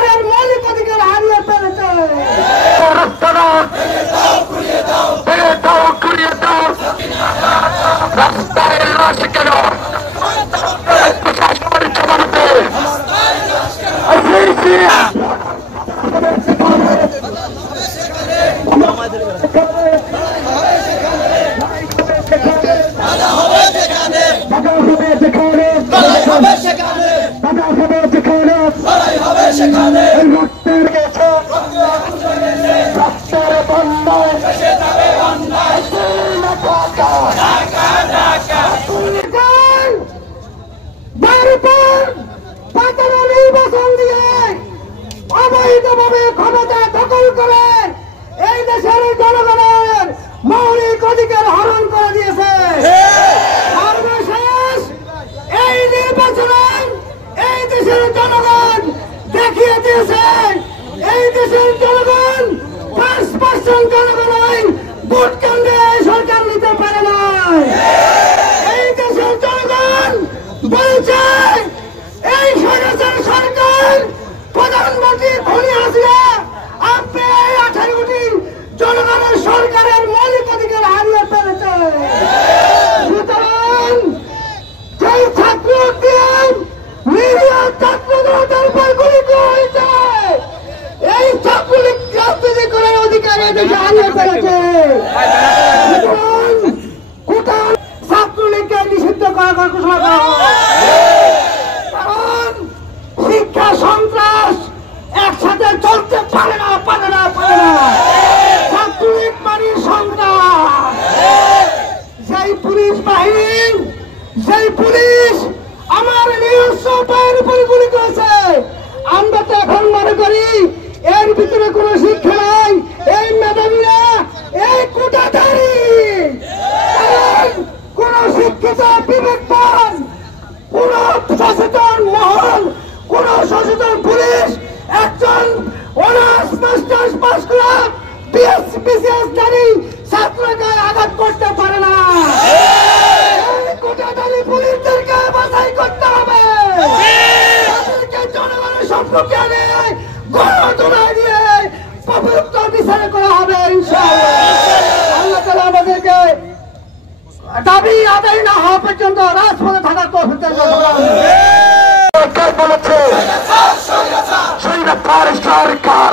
সরকারের মৌলিক অধিকার হারিয়ে ফেলেছে। অবৈধভাবে ক্ষমতা দখল করে এই দেশের জনগণের মৌলিক অধিকার হরণ করে দিয়েছে। সর্বশেষ এই নির্বাচনে এই দেশের জনগণ দেখিয়ে দিয়েছে এই দেশের জনগণ 5% জনগণ ভোট কেন্দ্রে সরকার নিতে পারে না। এই দেশের জনগণ বলছে এই সরকার প্রধানমন্ত্রী ধনী হাসিনা আপনি 18 কোটি জনগণের সরকারের মৌলিক অধিকার হারিয়ে ফেলেছে। সুতরাং যেই ছাত্রদের নিরীহ ছাত্রদের উপর গুলি হয়েছে এই ছাত্রলীগ রাজনীতি করার অধিকার এদেশে হারিয়ে ফেলেছে। সুতরাং কোথাও ছাত্রলীগকে নিষিদ্ধ করার ঘোষণা করা শিক্ষা সন্ত্রাস একসাথে চলতে পারে না। ছাত্রলীগ মানে সন্ত্রাস। সেই পুলিশ বাহিনী সেই পুলিশ আমার নিজস্ব উপায়ের উপরে গুলি করেছে। আমরা তো এখন মনে করি এর ভিতরে কোনো শিক্ষা নাই, এই মেধাবীরা এই কোটাধারী। কোন শিক্ষিত বিবেকবান কোন সচেতন মহল কোন সচেতন পুলিশ একজন অনার্স মাস্টার্স পাস করা বিসিএস জানি ছাত্রকে আঘাত করতে পারে না। কোটাধারী পুলিশদেরকে বাছাই করতে হবে, তাদেরকে জনগণের সম্পর্কে গণতন্ত্র দিয়ে উপযুক্ত বিচার করা হবে ইনশাআল্লাহ। আল্লাহ তাআলা আমাদেরকে দাবি আদায় না হওয়া পর্যন্ত রাজপথে থাকার তৌফিক দান করুন। সরকার